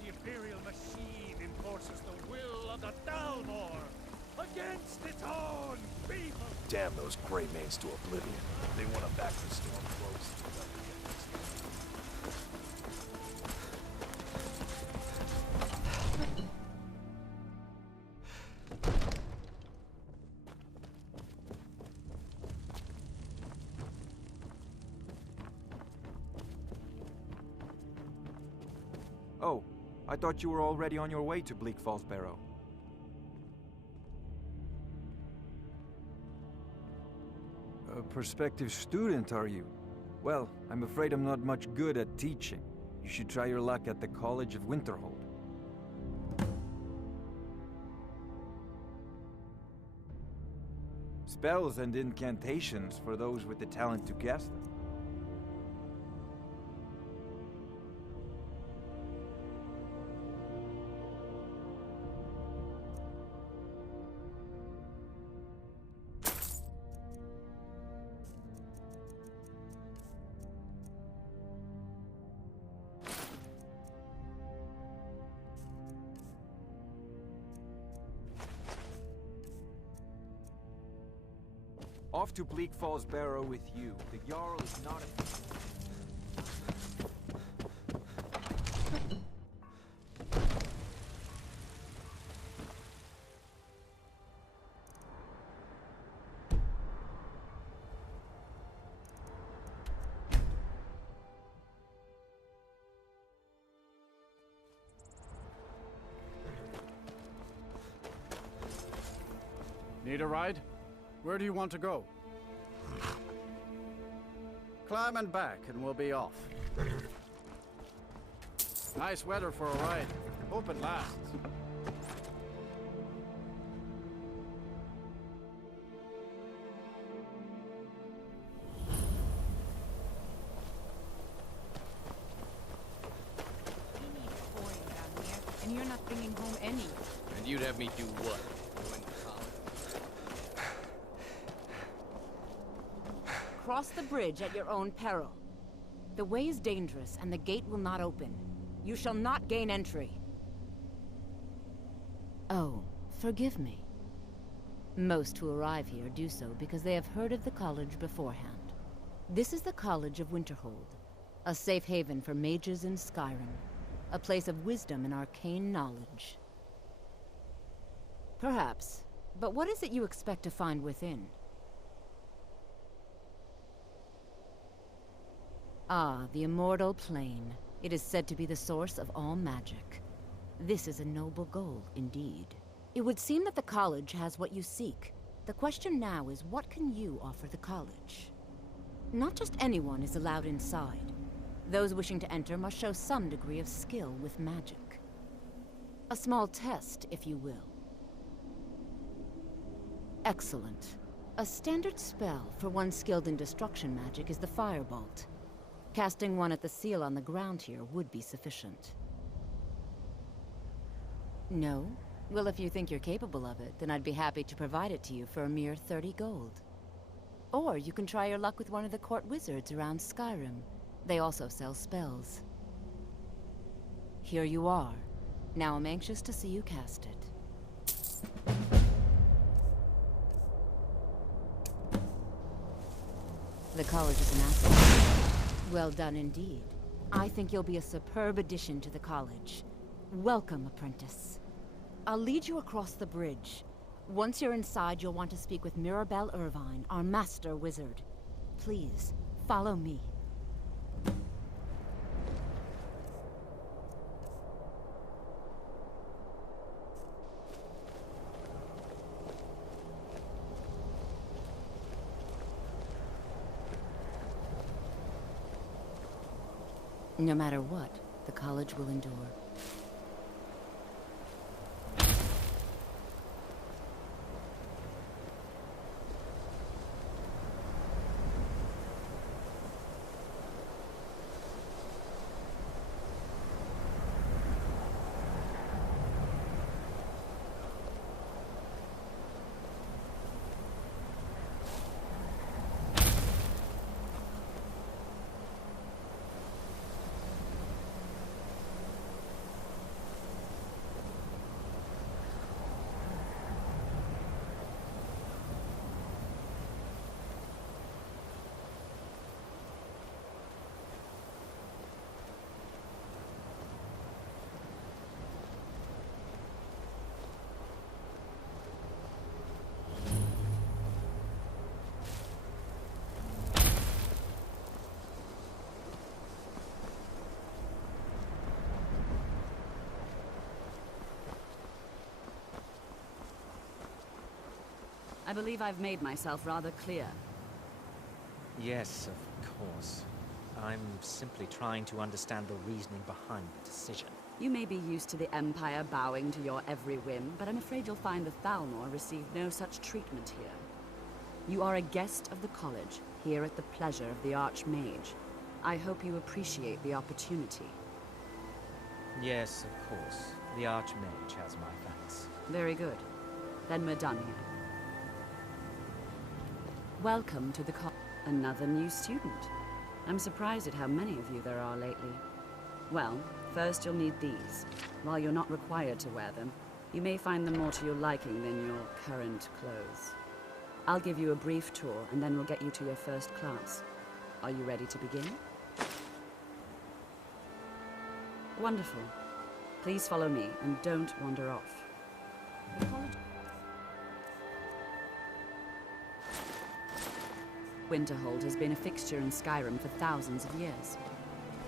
The Imperial machine enforces the will of the Dalmor against its own people. Damn those Greymanes to oblivion. They want to back the storm close. Oh, I thought you were already on your way to Bleak Falls Barrow. A prospective student, are you? Well, I'm afraid I'm not much good at teaching. You should try your luck at the College of Winterhold. Spells and incantations for those with the talent to cast them. Off to Bleak Falls Barrow with you. The Jarl is not a... Need a ride? Where do you want to go? Climb and back, and we'll be off. Nice weather for a ride. Hope it lasts. And you're not bringing home any. And you'd have me do what? Go into college? Cross the bridge at your own peril. The way is dangerous, and the gate will not open. You shall not gain entry. Oh, forgive me. Most who arrive here do so because they have heard of the college beforehand. This is the College of Winterhold, a safe haven for mages in Skyrim, a place of wisdom and arcane knowledge. Perhaps, but what is it you expect to find within? Ah, the Immortal Plane. It is said to be the source of all magic. This is a noble goal, indeed. It would seem that the college has what you seek. The question now is, what can you offer the college? Not just anyone is allowed inside. Those wishing to enter must show some degree of skill with magic. A small test, if you will. Excellent. A standard spell for one skilled in destruction magic is the Firebolt. Casting one at the seal on the ground here would be sufficient. No? Well, if you think you're capable of it, then I'd be happy to provide it to you for a mere 30 gold. Or you can try your luck with one of the court wizards around Skyrim. They also sell spells. Here you are. Now I'm anxious to see you cast it. The college is an asset. Well done indeed. I think you'll be a superb addition to the college. Welcome, apprentice. I'll lead you across the bridge. Once you're inside, you'll want to speak with Mirabelle Irvine, our master wizard. Please, follow me. No matter what, the college will endure. I believe I've made myself rather clear. Yes, of course. I'm simply trying to understand the reasoning behind the decision. You may be used to the Empire bowing to your every whim, but I'm afraid you'll find the Thalmor receive no such treatment here. You are a guest of the college, here at the pleasure of the Archmage. I hope you appreciate the opportunity. Yes, of course. The Archmage has my thanks. Very good. Then we're done here. Welcome to the college. Another new student. I'm surprised at how many of you there are lately. Well, first you'll need these. While you're not required to wear them, you may find them more to your liking than your current clothes. I'll give you a brief tour, and then we'll get you to your first class. Are you ready to begin? Wonderful. Please follow me, and don't wander off. Winterhold has been a fixture in Skyrim for thousands of years.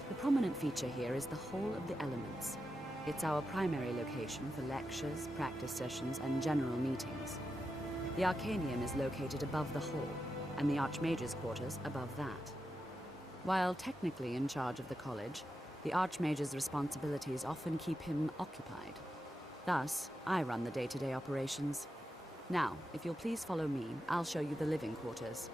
The prominent feature here is the Hall of the Elements. It's our primary location for lectures, practice sessions, and general meetings. The Arcanium is located above the hall, and the Archmage's quarters above that. While technically in charge of the college, the Archmage's responsibilities often keep him occupied. Thus, I run the day-to-day operations. Now, if you'll please follow me, I'll show you the living quarters.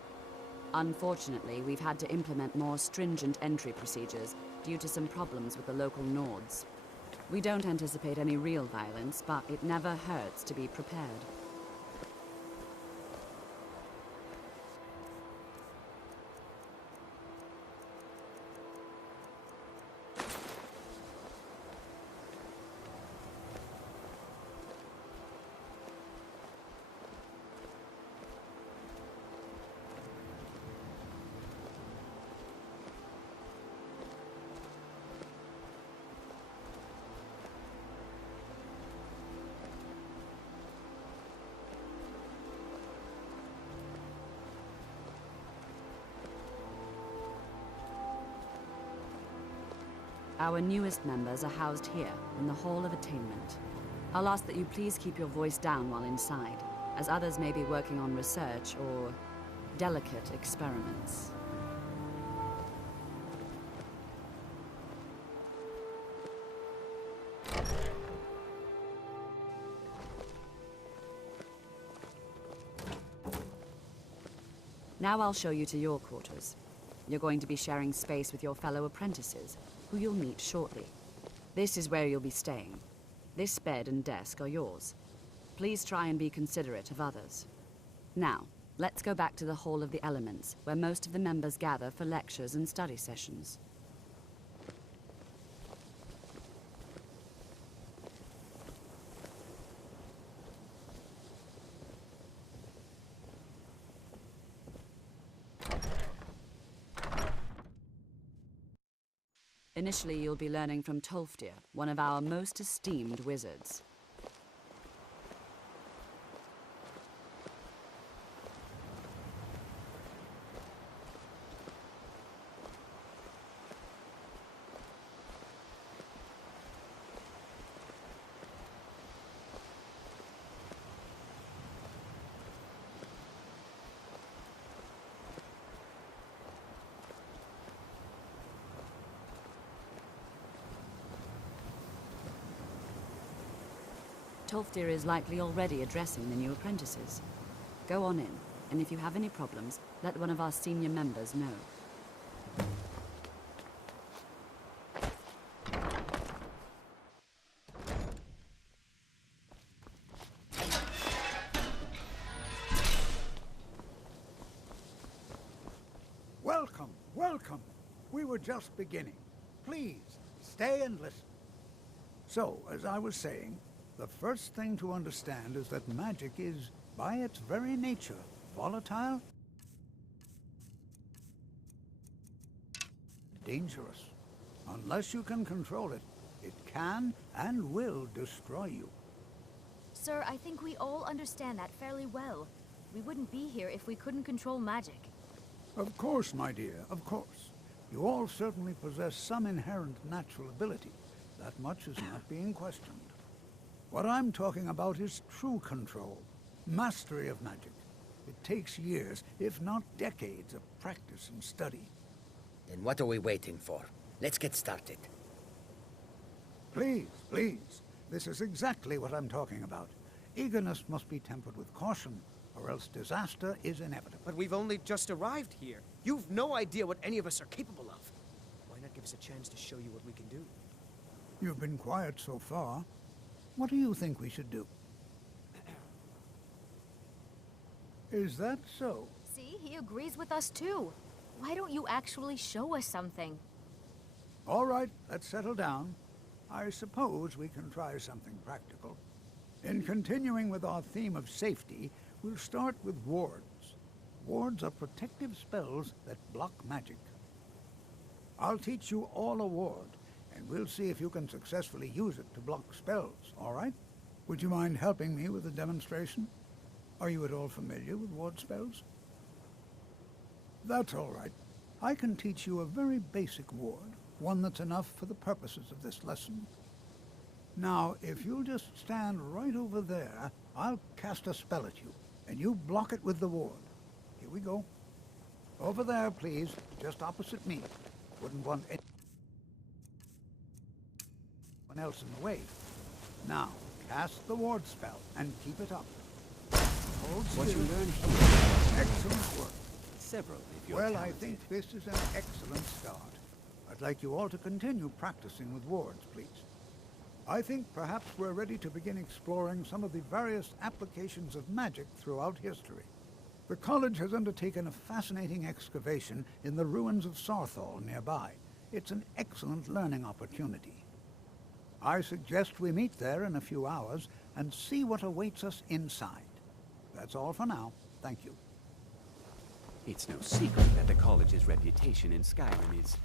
Unfortunately, we've had to implement more stringent entry procedures due to some problems with the local Nords. We don't anticipate any real violence, but it never hurts to be prepared. Our newest members are housed here, in the Hall of Attainment. I'll ask that you please keep your voice down while inside, as others may be working on research or delicate experiments. Now I'll show you to your quarters. You're going to be sharing space with your fellow apprentices, who you'll meet shortly. This is where you'll be staying. This bed and desk are yours. Please try and be considerate of others. Now, let's go back to the Hall of the Elements, where most of the members gather for lectures and study sessions. Initially, you'll be learning from Tolfdir, one of our most esteemed wizards. Tolfdir is likely already addressing the new apprentices. Go on in, and if you have any problems, let one of our senior members know. Welcome, welcome. We were just beginning. Please, stay and listen. So, as I was saying, the first thing to understand is that magic is, by its very nature, volatile, dangerous. Unless you can control it, it can and will destroy you. Sir, I think we all understand that fairly well. We wouldn't be here if we couldn't control magic. Of course, my dear, of course. You all certainly possess some inherent natural ability. That much is not being questioned. What I'm talking about is true control, mastery of magic. It takes years, if not decades, of practice and study. Then what are we waiting for? Let's get started. Please, please. This is exactly what I'm talking about. Eagerness must be tempered with caution, or else disaster is inevitable. But we've only just arrived here. You've no idea what any of us are capable of. Why not give us a chance to show you what we can do? You've been quiet so far. What do you think we should do? Is that so? See, he agrees with us too. Why don't you actually show us something? All right, let's settle down. I suppose we can try something practical. In continuing with our theme of safety, we'll start with wards. Wards are protective spells that block magic. I'll teach you all a ward, and we'll see if you can successfully use it to block spells, all right? Would you mind helping me with a demonstration? Are you at all familiar with ward spells? That's all right. I can teach you a very basic ward, one that's enough for the purposes of this lesson. Now, if you'll just stand right over there, I'll cast a spell at you, and you block it with the ward. Here we go. Over there, please, just opposite me. Wouldn't want anyone else in the way. Now, cast the ward spell, and keep it up. Hold still. What you learn here. Excellent work. Several, if you're Well, I talented. think this is an excellent start. I'd like you all to continue practicing with wards, please. I think perhaps we're ready to begin exploring some of the various applications of magic throughout history. The college has undertaken a fascinating excavation in the ruins of Sarthal nearby. It's an excellent learning opportunity. I suggest we meet there in a few hours and see what awaits us inside. That's all for now. Thank you. It's no secret that the college's reputation in Skyrim is...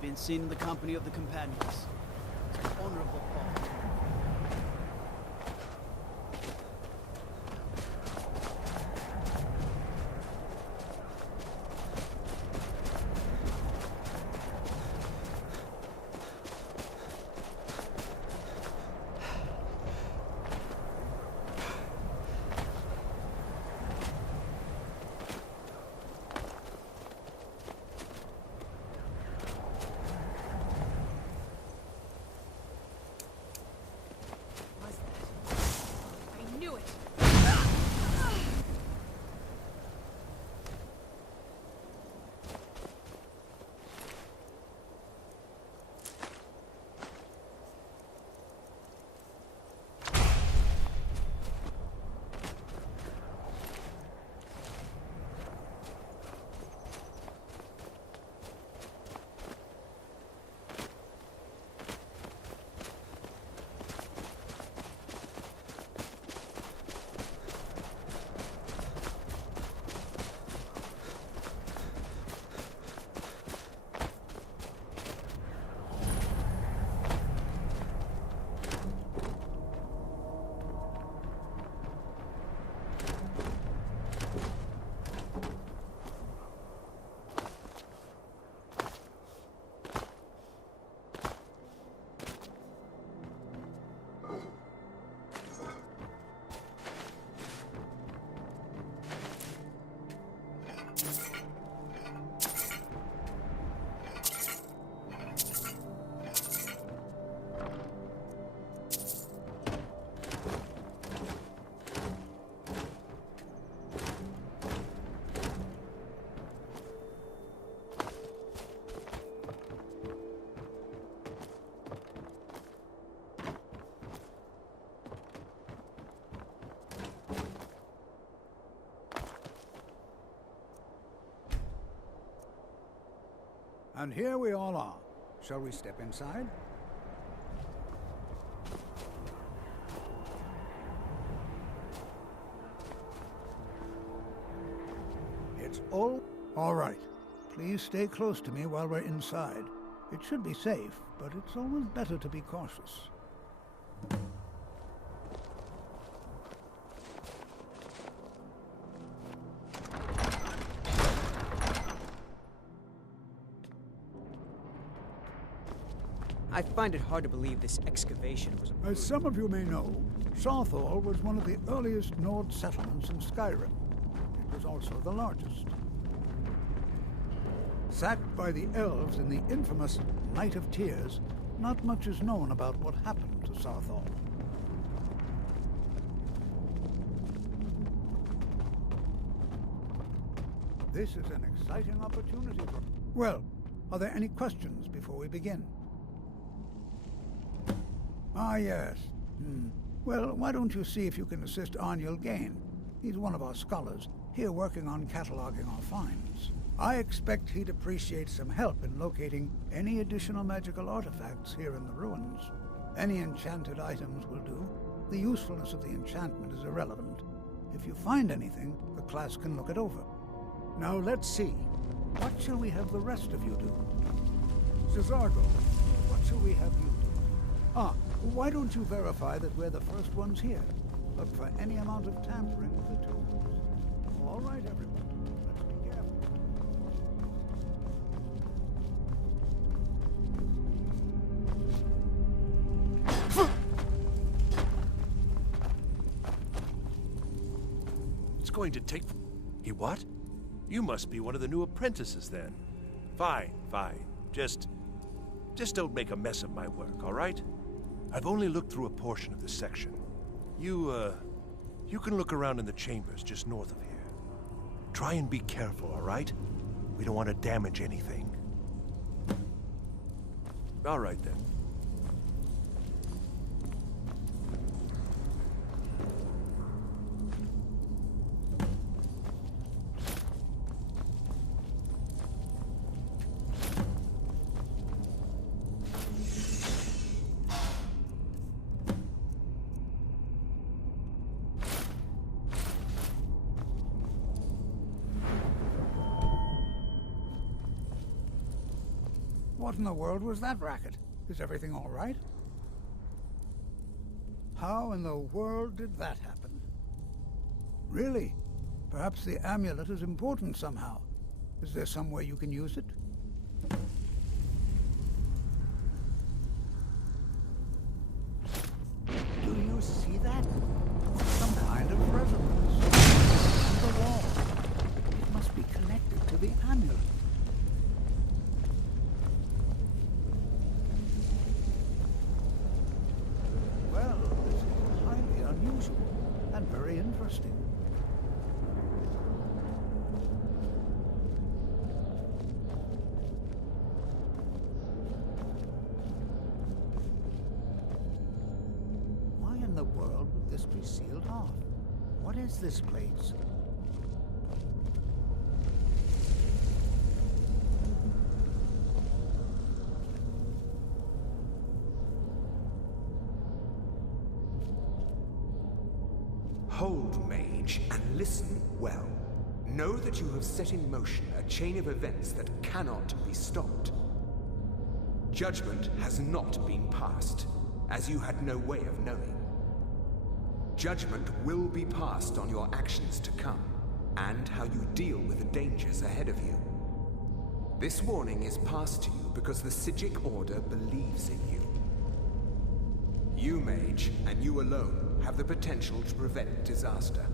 Been seen in the company of the companions. It's an honorable call. And here we all are. Shall we step inside? It's all right. Please stay close to me while we're inside. It should be safe, but it's always better to be cautious. I find it hard to believe this excavation was As some of you may know, Sarthor was one of the earliest Nord settlements in Skyrim. It was also the largest. Sacked by the elves in the infamous Night of Tears, not much is known about what happened to Sarthor. This is an exciting opportunity for... Well, are there any questions before we begin? Ah, yes. Well, why don't you see if you can assist Arniel Gain? He's one of our scholars, here working on cataloging our finds. I expect he'd appreciate some help in locating any additional magical artifacts here in the ruins. Any enchanted items will do. The usefulness of the enchantment is irrelevant. If you find anything, the class can look it over. Now let's see. What shall we have the rest of you do? Cesargo, what shall we have you do? Ah, why don't you verify that we're the first ones here? Look for any amount of tampering with the tombs. All right, everyone. Let's be careful. It's going to take... He what? You must be one of the new apprentices then. Fine, fine. Just don't make a mess of my work, all right? I've only looked through a portion of this section. You can look around in the chambers just north of here. Try and be careful, all right? We don't want to damage anything. All right, then. What in the world was that racket? Is everything all right? How in the world did that happen? Really? Perhaps the amulet is important somehow. Is there some way you can use it? Do you see that? Some kind of resonance on the wall. It must be connected to the amulet. Well, this is highly unusual and very interesting. Why in the world would this be sealed off? What is this place? Hold, mage, and listen well. Know that you have set in motion a chain of events that cannot be stopped. Judgment has not been passed, as you had no way of knowing. Judgment will be passed on your actions to come, and how you deal with the dangers ahead of you. This warning is passed to you because the Psijic Order believes in you. You, mage, and you alone, have the potential to prevent disaster.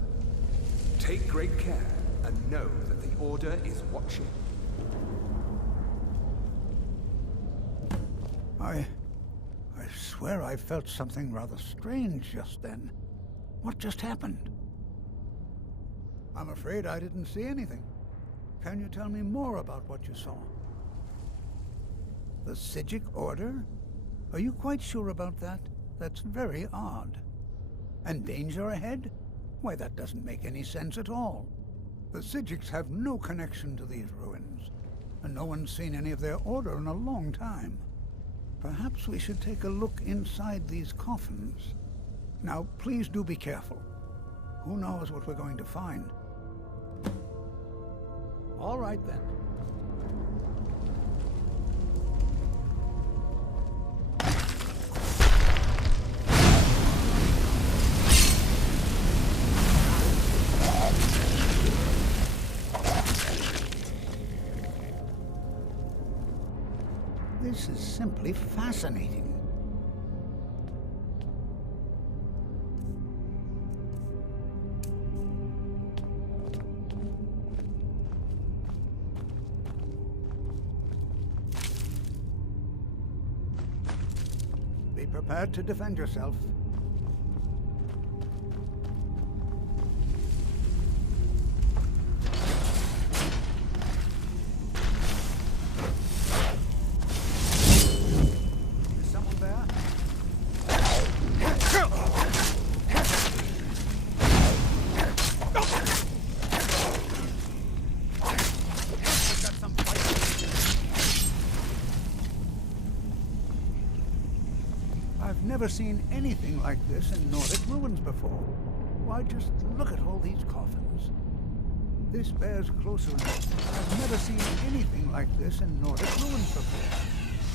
Take great care, and know that the Order is watching. I swear I felt something rather strange just then. What just happened? I'm afraid I didn't see anything. Can you tell me more about what you saw? The Psijic Order? Are you quite sure about that? That's very odd. And danger ahead? Why, that doesn't make any sense at all. The Psijics have no connection to these ruins. and no one's seen any of their order in a long time. Perhaps we should take a look inside these coffins. Now, please do be careful. Who knows what we're going to find? All right, then. This is simply fascinating. Be prepared to defend yourself. I've never seen anything like this in Nordic ruins before. Why, just look at all these coffins. This bears closer look. I've never seen anything like this in Nordic ruins before.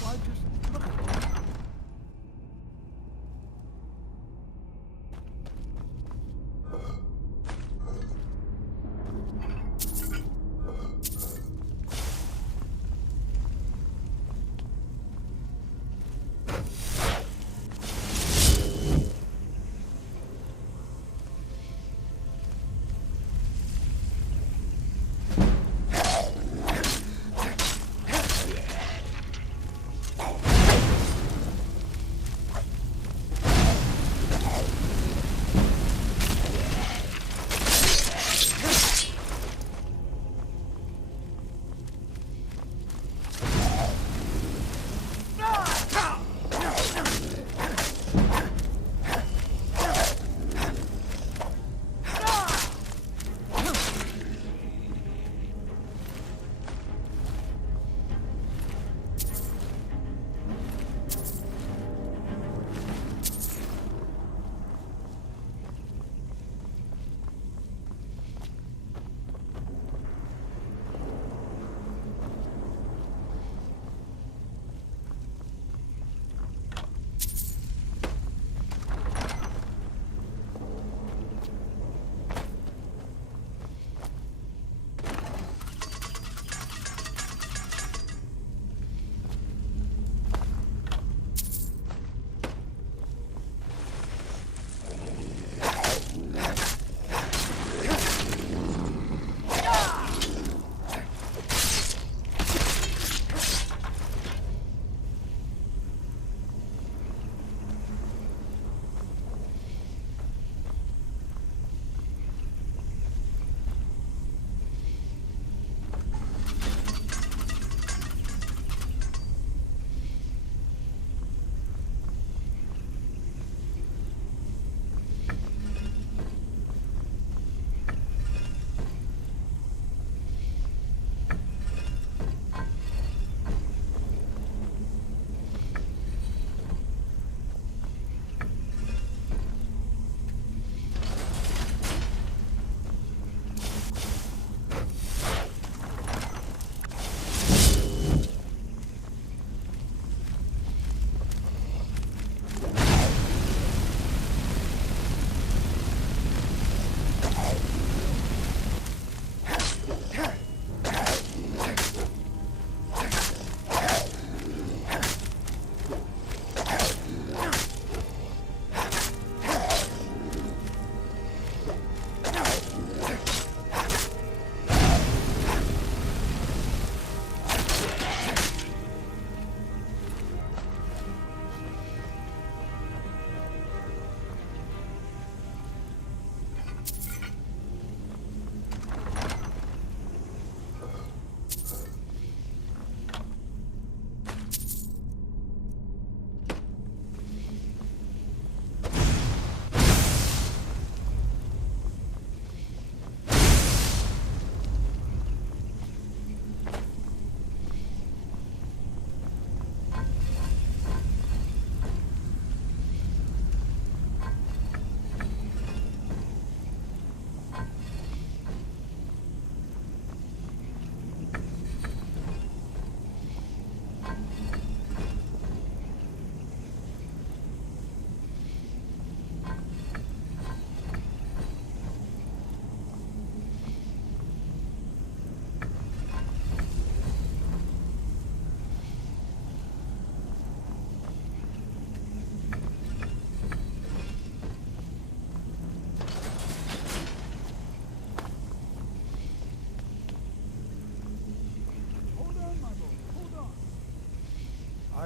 Why, just look at all this.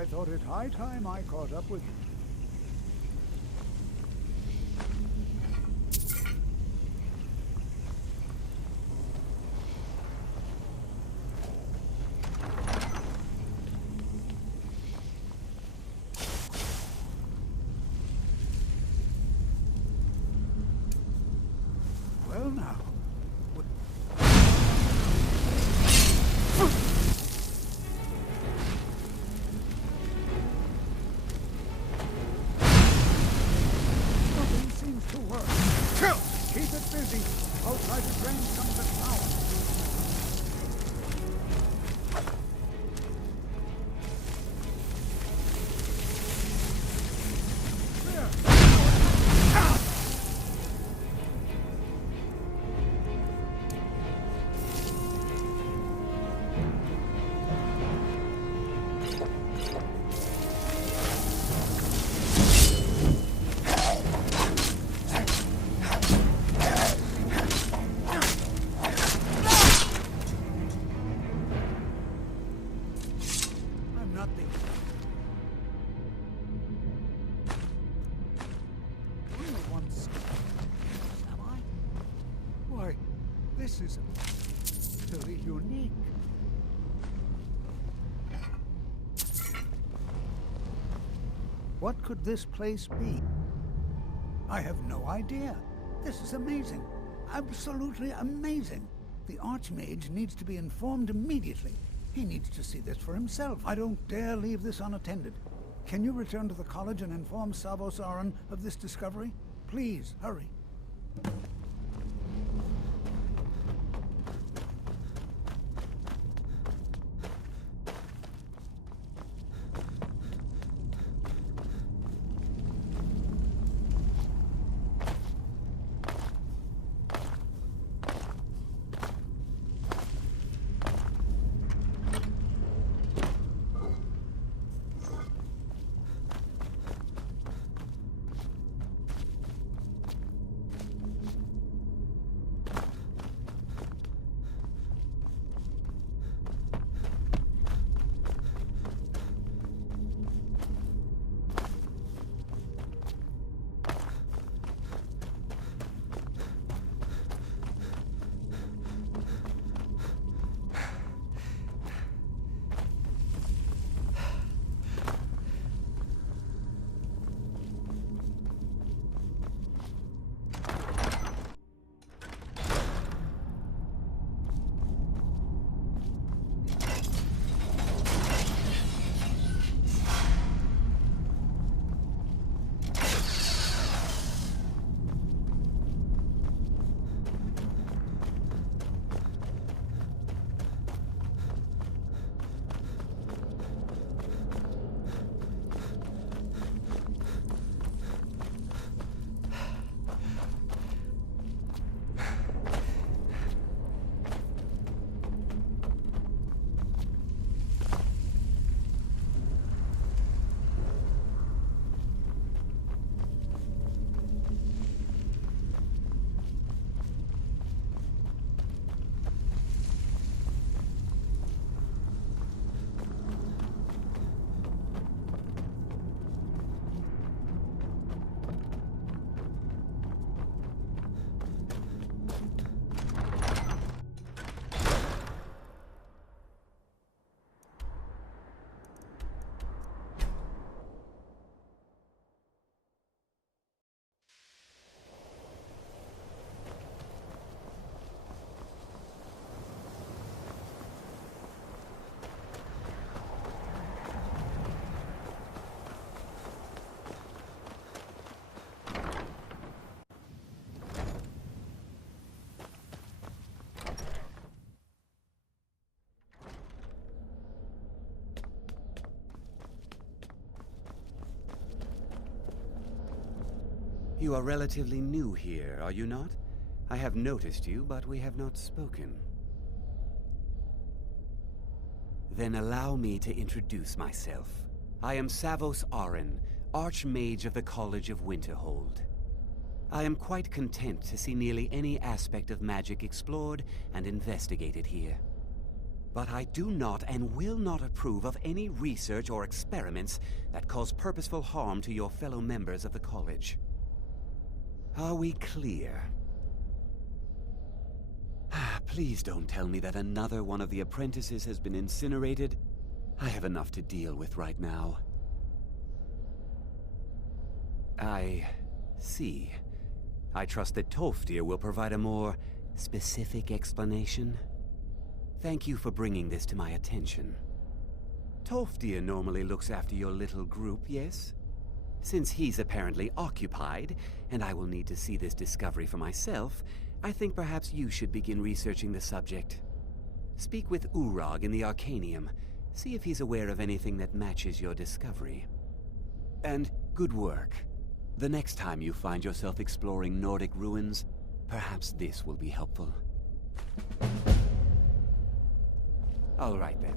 thought it high time I caught up with you. Well now, nothing seems to work. Keep it busy. I'll try to drain some of its power. I'm not the only one skeptic, am I? Why, this is really unique. What could this place be? I have no idea. This is amazing. Absolutely amazing. The Archmage needs to be informed immediately. He needs to see this for himself. I don't dare leave this unattended. Can you return to the college and inform Savos Aran of this discovery? Please, hurry. You are relatively new here, are you not? I have noticed you, but we have not spoken. Then allow me to introduce myself. I am Savos Aran, Archmage of the College of Winterhold. I am quite content to see nearly any aspect of magic explored and investigated here. But I do not and will not approve of any research or experiments that cause purposeful harm to your fellow members of the college. Are we clear? Please don't tell me that another one of the apprentices has been incinerated. I have enough to deal with right now. I see. I trust that Tolfdir will provide a more specific explanation. Thank you for bringing this to my attention. Tolfdir normally looks after your little group, yes? Since he's apparently occupied, and I will need to see this discovery for myself, I think perhaps you should begin researching the subject. Speak with Urag in the Arcanium. See if he's aware of anything that matches your discovery. And good work. The next time you find yourself exploring Nordic ruins, perhaps this will be helpful. All right then.